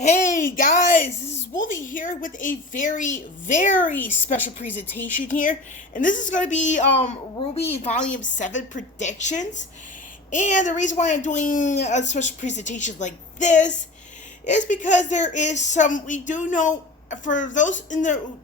Hey guys, this is Wolvie here with a very special presentation here, and this is going to be RWBY Volume 7 predictions. And the reason why I'm doing a special presentation like this is because there is some, we do know, for those in the,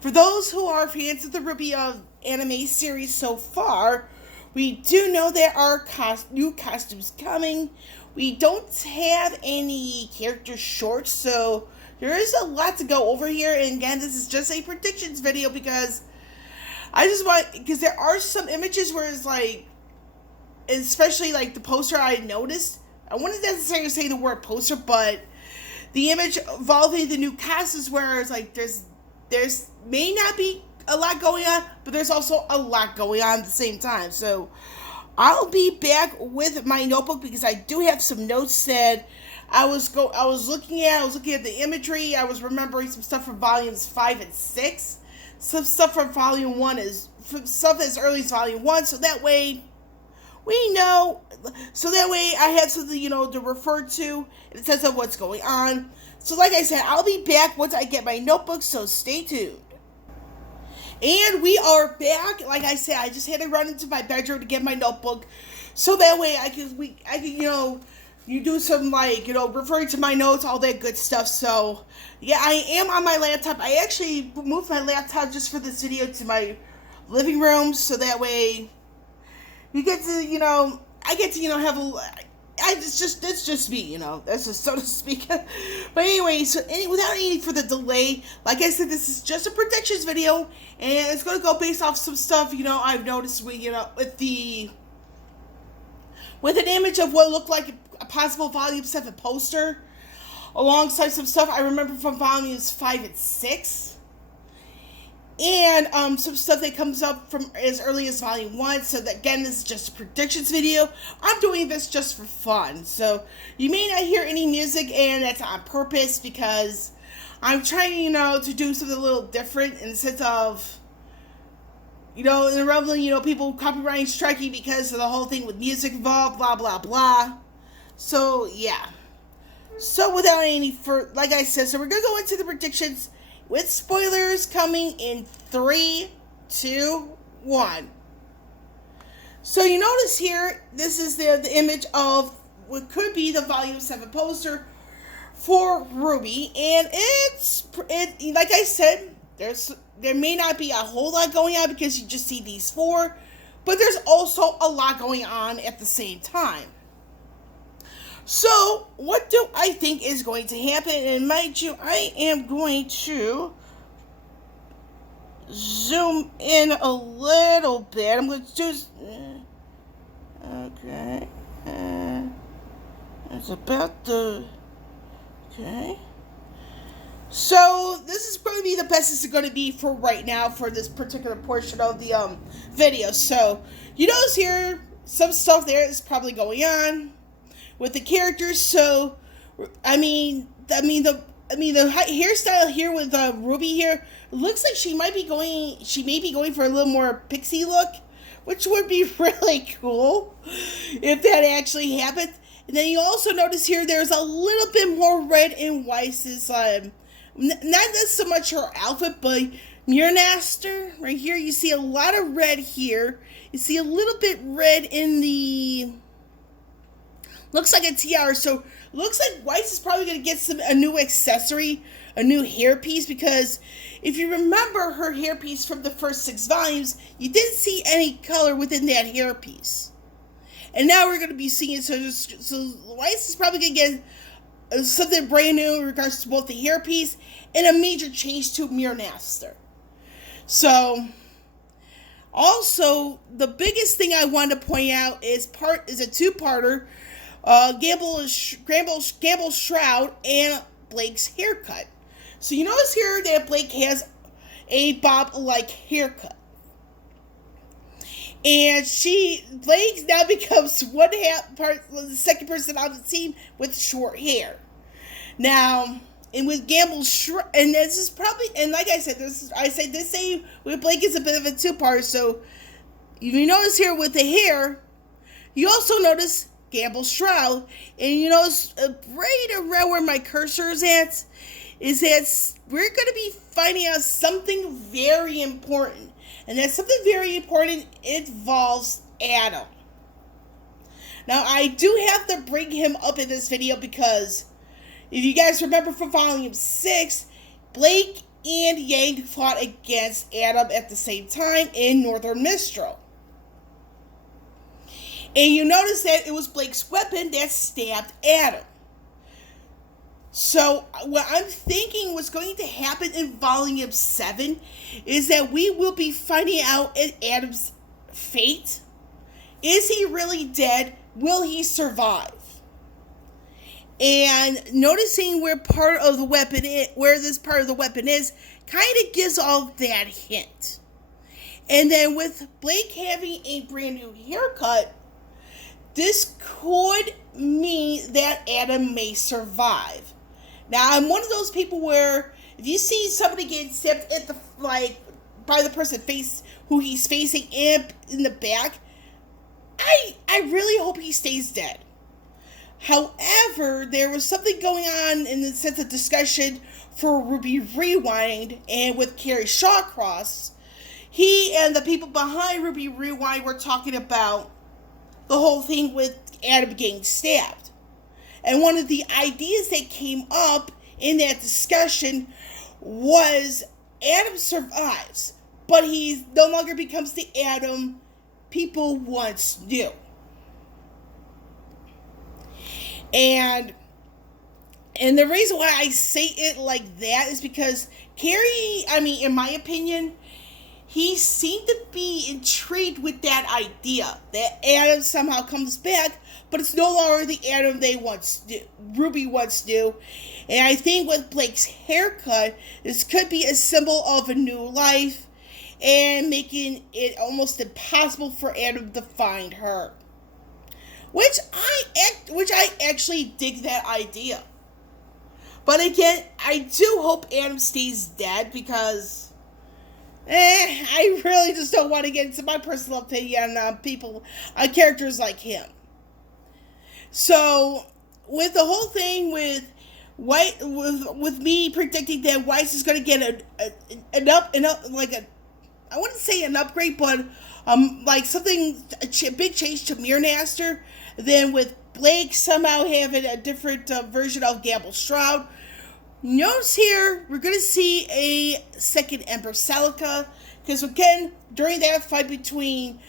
for those who are fans of the RWBY anime series so far, we do know there are new costumes coming. We don't have any character shorts, so there is a lot to go over here. And again, this is just a predictions video because because there are some images where it's like, especially like the poster I noticed. I wouldn't necessarily say the word poster, but the image involving the new costumes where it's like there's may not be a lot going on, but there's also a lot going on at the same time. So I'll be back with my notebook because I do have some notes that I was looking at. I was looking at the imagery. I was remembering some stuff from volumes 5 and 6. Some stuff from volume 1 from stuff as early as volume 1, so that way we know. So that way I have something, to refer to in the sense of what's going on. So like I said, I'll be back once I get my notebook, so stay tuned. And we are back. Like I said, I just had to run into my bedroom to get my notebook, so that way I can you do some referring to my notes, all that good stuff. So yeah, I am on my laptop. I actually moved my laptop just for this video to my living room, so that way you get to I get to have it's just me, that's just so to speak. But anyway, without any further delay, like I said, this is just a predictions video, and it's going to go based off some stuff, I've noticed with an image of what looked like a possible Volume 7 poster, alongside some stuff I remember from Volumes 5 and 6. And some stuff that comes up from as early as Volume 1. So that, again, this is just a predictions video. I'm doing this just for fun. So you may not hear any music, and that's on purpose because I'm trying, to do something a little different in the sense of, in the realm of, people copyright striking because of the whole thing with music involved, blah, blah, blah. So, yeah. So without any further, like I said, so we're going to go into the predictions with spoilers coming in 3, 2, 1. So you notice here, this is the image of what could be the Volume 7 poster for RWBY, and it like I said, there may not be a whole lot going on because you just see these 4, but there's also a lot going on at the same time. So, what do I think is going to happen? And mind you, I am going to zoom in a little bit. I'm going to just... okay. It's about the... Okay. So, this is going to be the best it's going to be for right now for this particular portion of the video. So, you notice here, some stuff there is probably going on with the characters. So the hairstyle here with RWBY here looks like she may be going for a little more pixie look, which would be really cool if that actually happened. And then you also notice here there's a little bit more red in Weiss's not so much her outfit, but Murnaster right here. You see a lot of red here. You see a little bit red in the looks like a tiara, so looks like Weiss is probably going to get a new accessory, a new hairpiece, because if you remember her hairpiece from the first 6 volumes, you didn't see any color within that hairpiece. And now we're going to be seeing it, so Weiss is probably going to get something brand new in regards to both the hairpiece and a major change to Murnaster. So, also, the biggest thing I want to point out is a 2-parter. Gamble's shroud and Blake's haircut. So you notice here that Blake has a bob-like haircut, and Blake now becomes the second person on the team with short hair. Now, and with Gamble's and this is probably, and like I said, this with Blake is a bit of a 2-part. So you notice here with the hair, you also notice Gamble Shroud. And you know, it's right around where my cursor is at, is that we're going to be finding out something very important. And that something very important involves Adam. Now, I do have to bring him up in this video because if you guys remember from Volume 6, Blake and Yang fought against Adam at the same time in Northern Mistral. And you notice that it was Blake's weapon that stabbed Adam. So, what I'm thinking was going to happen in Volume 7 is that we will be finding out Adam's fate. Is he really dead? Will he survive? And noticing where part of the weapon is, where this part of the weapon is, kind of gives off that hint. And then with Blake having a brand new haircut, this could mean that Adam may survive. Now, I'm one of those people where if you see somebody get stabbed at the by the person who he's facing in the back, I really hope he stays dead. However, there was something going on in the sense of discussion for RWBY Rewind, and with Kerry Shawcross, he and the people behind RWBY Rewind were talking about the whole thing with Adam getting stabbed. And one of the ideas that came up in that discussion was Adam survives, but he no longer becomes the Adam people once knew. And the reason why I say it like that is because Kerry, in my opinion, he seemed to be intrigued with that idea that Adam somehow comes back, but it's no longer the Adam RWBY once knew. And I think with Blake's haircut, this could be a symbol of a new life and making it almost impossible for Adam to find her. Which I actually dig that idea. But again, I do hope Adam stays dead because I really just don't want to get into my personal opinion on characters like him. So, with the whole thing with White, with me predicting that Weiss is going to get I wouldn't say an upgrade, but a big change to Mirnaster. Then with Blake somehow having a different version of Gamble Shroud. Notice here, we're going to see a second Ember Celica. Because again, during that fight between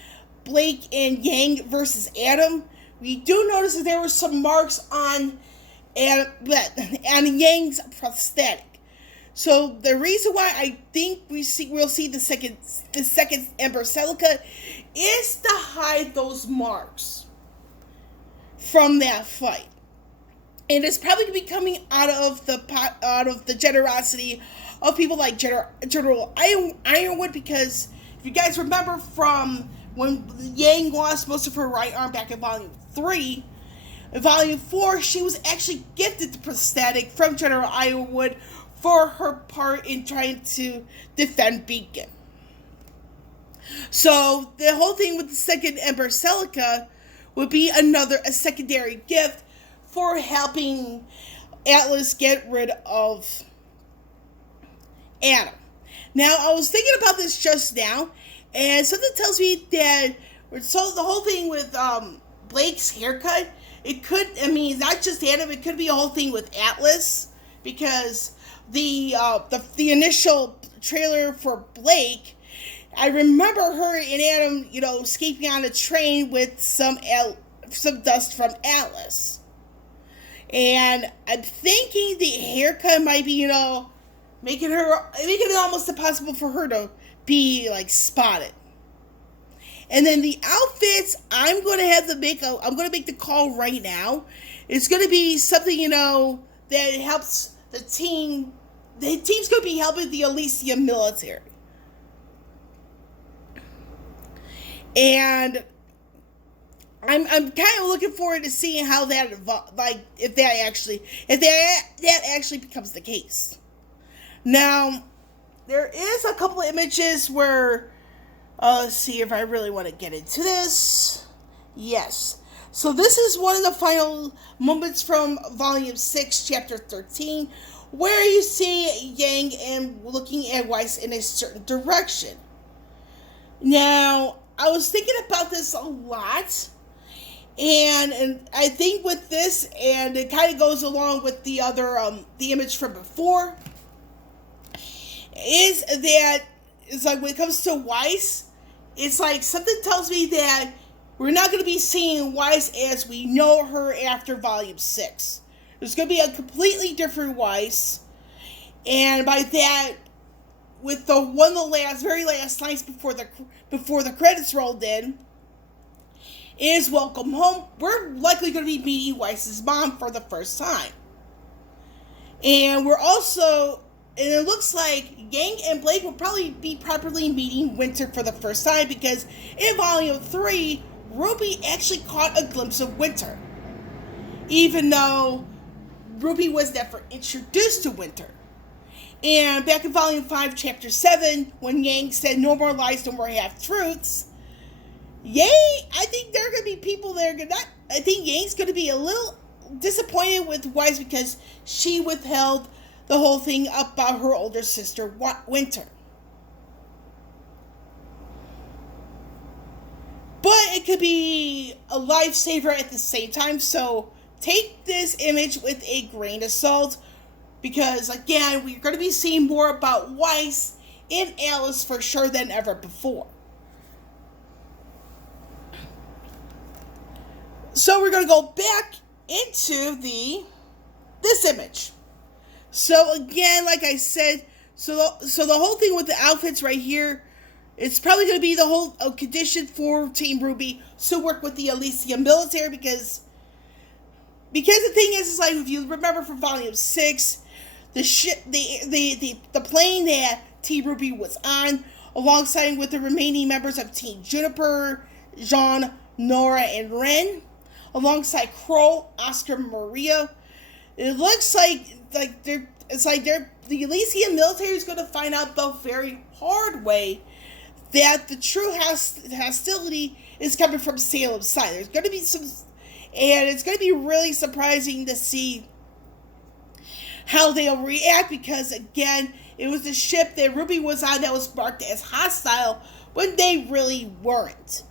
Blake and Yang versus Adam, we do notice that there were some marks on Yang's prosthetic. So the reason why I think we'll see the second Ember Celica is to hide those marks from that fight. And it's probably going to be coming out of the generosity of people like General Ironwood, because if you guys remember from when Yang lost most of her right arm back in Volume 3, in Volume 4, she was actually gifted the prosthetic from General Ironwood for her part in trying to defend Beacon. So the whole thing with the second Ember Celica would be a secondary gift for helping Atlas get rid of Adam. Now, I was thinking about this just now, and something tells me that the whole thing with Blake's haircut, it could, not just Adam, it could be a whole thing with Atlas, because the initial trailer for Blake, I remember her and Adam, escaping on a train with some dust from Atlas. And I'm thinking the haircut might be, making it almost impossible for her to be, spotted. And then the outfits, I'm going to make the call right now. It's going to be something, that helps the team. The team's going to be helping the Elysium military. And I'm kind of looking forward to seeing how that if that actually becomes the case. Now, there is a couple of images where let's see if I really want to get into this. Yes. So this is one of the final moments from Volume 6, Chapter 13, where you see Yang and looking at Weiss in a certain direction. Now, I was thinking about this a lot, and I think with this, and it kind of goes along with the other, the image from before, is that it's like when it comes to Weiss, it's like something tells me that we're not going to be seeing Weiss as we know her after Volume 6. There's going to be a completely different Weiss, and by that, with the one of the very last lines before the credits rolled in, is "Welcome home." We're likely going to be meeting Weiss's mom for the first time, and we're also, and it looks like Yang and Blake will probably be properly meeting Winter for the first time, because in Volume 3, RWBY actually caught a glimpse of Winter, even though RWBY was never introduced to Winter. And back in Volume 5, Chapter 7, when Yang said "no more lies, no more half-truths," I think there are going to be people that are going to not, I think Yang's going to be a little disappointed with Weiss because she withheld the whole thing about her older sister, Winter. But it could be a lifesaver at the same time, so take this image with a grain of salt, because, again, we're going to be seeing more about Weiss in Alice for sure than ever before. So we're going to go back into this image. So, again, like I said, so the whole thing with the outfits right here, it's probably going to be the whole condition for Team RWBY to work with the Elysium military, because the thing is like, if you remember from Volume 6, the plane that Team RWBY was on, alongside with the remaining members of Team Juniper, Jean, Nora, and Ren, alongside Crow, Oscar, and Maria, it looks like the Elysium military is going to find out the very hard way that the true hostility is coming from Salem's side. There's going to be some, and it's going to be really surprising to see how they'll react, because, again, it was the ship that RWBY was on that was marked as hostile when they really weren't.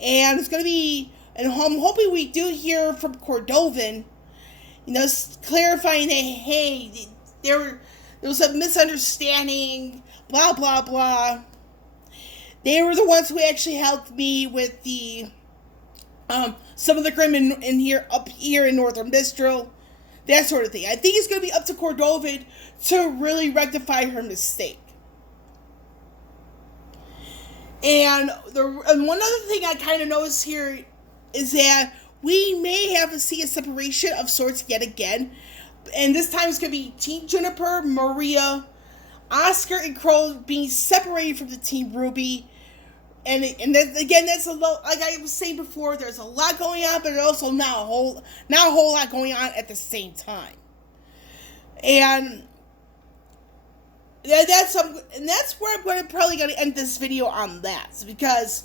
And it's going to be, and I'm hoping we do hear from Cordovan, clarifying that, hey, there was a misunderstanding, blah, blah, blah. They were the ones who actually helped me with the some of the Grimm up here in Northern Mistral, that sort of thing. I think it's going to be up to Cordovan to really rectify her mistake. And one other thing I kind of noticed here is that we may have to see a separation of sorts yet again. And this time it's going to be Team Juniper, Maria, Oscar, and Crow being separated from the Team RWBY. And that's a lot. Like I was saying before, there's a lot going on, but there's also not a whole lot going on at the same time. And that's where I'm probably going to end this video on that, because,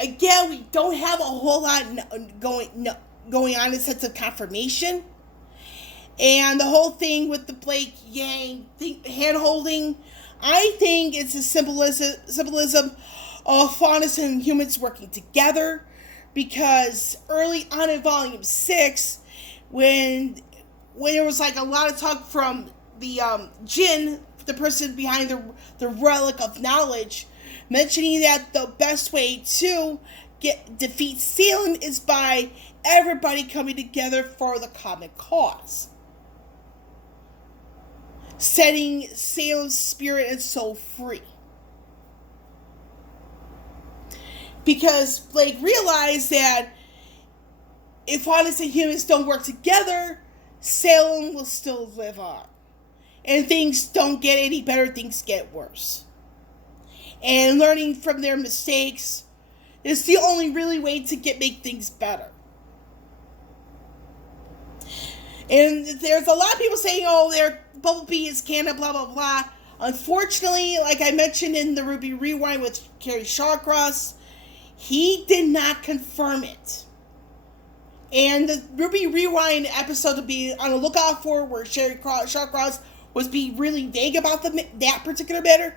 again, we don't have a whole lot going on in the sense of confirmation. And the whole thing with the Blake Yang hand-holding, I think it's a symbolism of faunus and humans working together, because early on in Volume 6, when there was like a lot of talk from the Jinn, the person behind the relic of knowledge, mentioning that the best way to defeat Salem is by everybody coming together for the common cause, setting Salem's spirit and soul free. Because Blake realized that if honest and humans don't work together, Salem will still live on. And things don't get any better, things get worse. And learning from their mistakes is the only really way to make things better. And there's a lot of people saying, oh, Bumblebee is canon, blah, blah, blah. Unfortunately, like I mentioned in the RWBY Rewind with Kerry Shawcross, he did not confirm it. And the RWBY Rewind episode to be on the lookout for, where Shawcross was being really vague about that particular matter.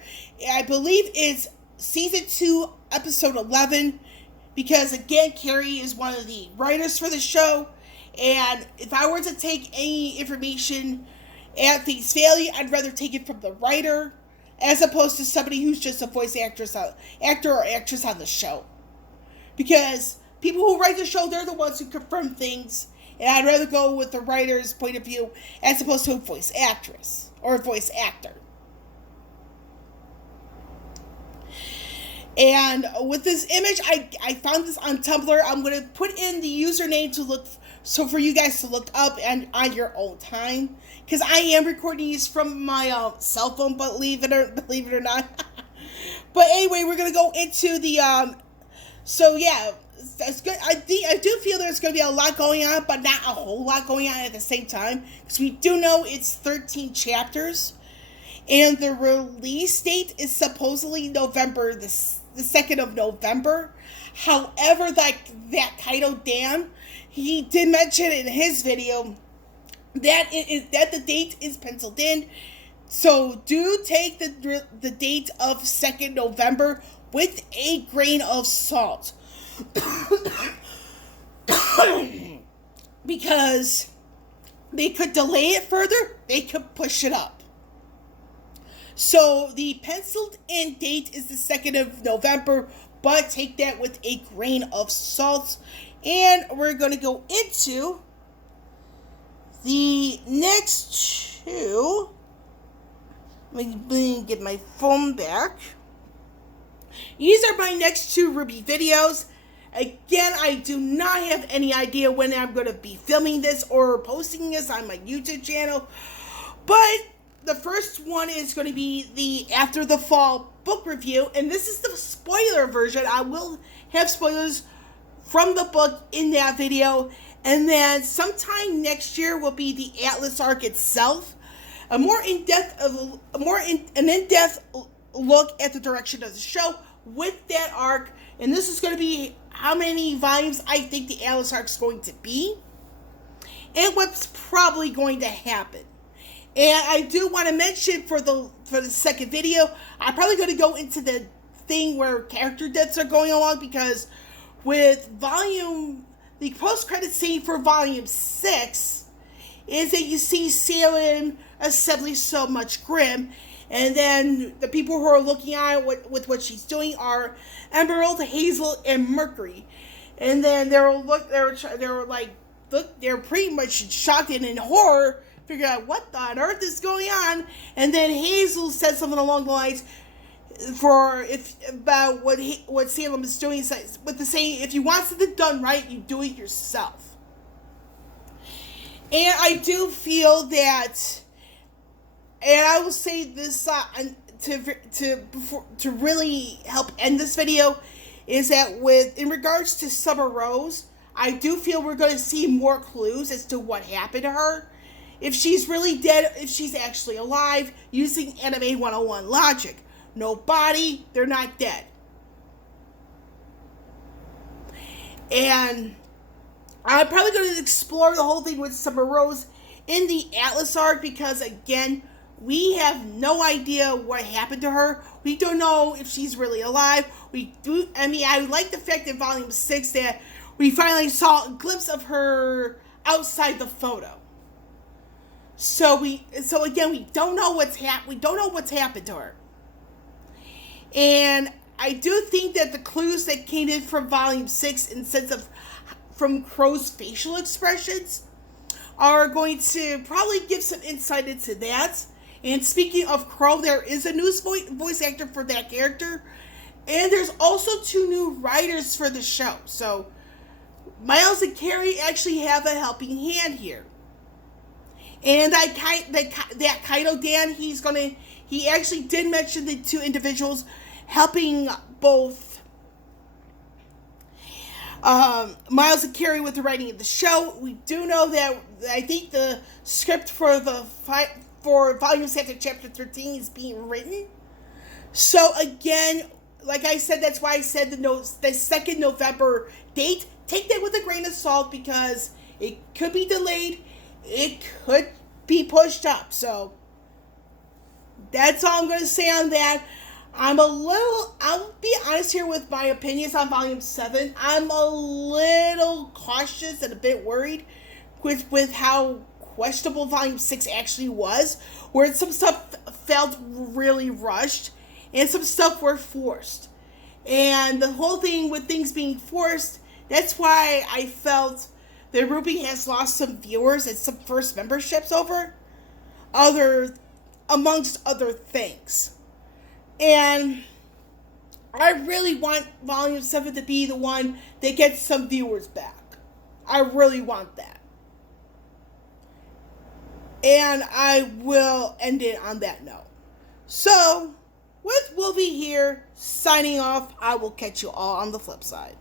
I believe it's season 2, episode 11, because again, Carrie is one of the writers for the show, and if I were to take any information at face value, I'd rather take it from the writer as opposed to somebody who's just a voice actor or actress on the show. Because people who write the show, they're the ones who confirm things, and I'd rather go with the writer's point of view as opposed to a voice actress or a voice actor. And with this image, I found this on Tumblr. I'm going to put in the username so for you guys to look up and on your own time, because I am recording these from my cell phone, believe it or not. But anyway, we're going to go into the so yeah, that's good. I do feel there's going to be a lot going on, but not a whole lot going on at the same time, because we do know it's 13 chapters, and the release date is supposedly November the 2nd of November. However, that Kaito Dan, he did mention in his video that the date is penciled in. So do take the date of 2nd November with a grain of salt. Because they could delay it further, they could push it up. So the penciled in date is the 2nd of November, but take that with a grain of salt. And we're going to go into the next two. Let me get my phone back. These are my next 2 RWBY videos. Again, I do not have any idea when I'm going to be filming this or posting this on my YouTube channel. But the first one is going to be the After the Fall book review. And this is the spoiler version. I will have spoilers from the book in that video. And then sometime next year will be the Atlas arc itself. A more in-depth look at the direction of the show with that arc. And this is going to be how many volumes I think the Atlas arc is going to be, and what's probably going to happen. And I do want to mention for the second video, I'm probably going to go into the thing where character deaths are going along, because with the post-credit scene for volume 6 is that you see Salem assembling so much Grimm. And then the people who are looking at with what she's doing are Emerald, Hazel, and Mercury. And then they're pretty much shocked and in horror, figuring out what on earth is going on. And then Hazel said something along the lines about what Salem is doing, with the saying, if you want something done right, you do it yourself. And I do feel that. And I will say this to really help end this video, is that in regards to Summer Rose, I do feel we're going to see more clues as to what happened to her. If she's really dead, if she's actually alive, using Anime 101 logic. No body, they're not dead. And I'm probably going to explore the whole thing with Summer Rose in the Atlas arc, because again, we have no idea what happened to her. We don't know if she's really alive. I like the fact in volume 6 that we finally saw a glimpse of her outside the photo. So again, we don't know what's happened to her. And I do think that the clues that came in from volume 6, in sense of from Crow's facial expressions, are going to probably give some insight into that. And speaking of Crow, there is a new voice actor for that character. And there's also 2 new writers for the show. So Miles and Carrie actually have a helping hand here. And that Kaito Dan, he actually did mention the 2 individuals helping both Miles and Carrie with the writing of the show. We do know that I think the script for volumes after chapter 13 is being written. So again, like I said, that's why I said the 2nd November date, take that with a grain of salt because it could be delayed, it could be pushed up. So that's all I'm going to say on that. I'll be honest here with my opinions on Volume 7. I'm a little cautious and a bit worried with how questionable Volume 6 actually was, where some stuff felt really rushed and some stuff were forced. And the whole thing with things being forced, that's why I felt that RWBY has lost some viewers and some first memberships amongst other things. And I really want Volume 7 to be the one that gets some viewers back. I really want that. And I will end it on that note. So, with Wolvie here, signing off, I will catch you all on the flip side.